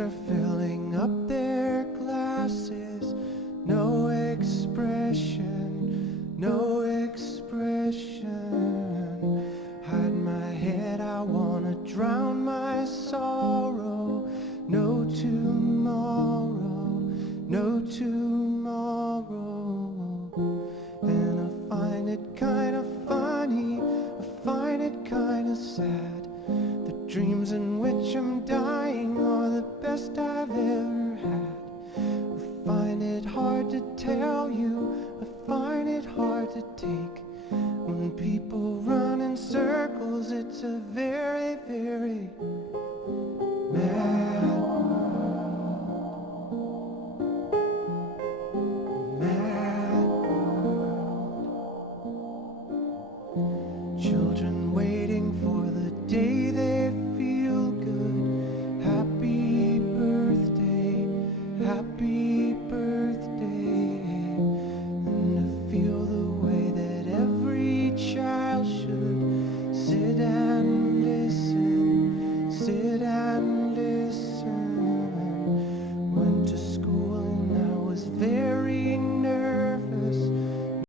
are filling up their glasses. No expression, no expression. Hide my head, I wanna drown my sorrow. No tomorrow, no tomorrow. And I find it kind of funny, I find it kind of sad. The dreams in which I'm dying are the best I've ever had. I find it hard to tell you, I find it hard to take. When people run in circles, it's a very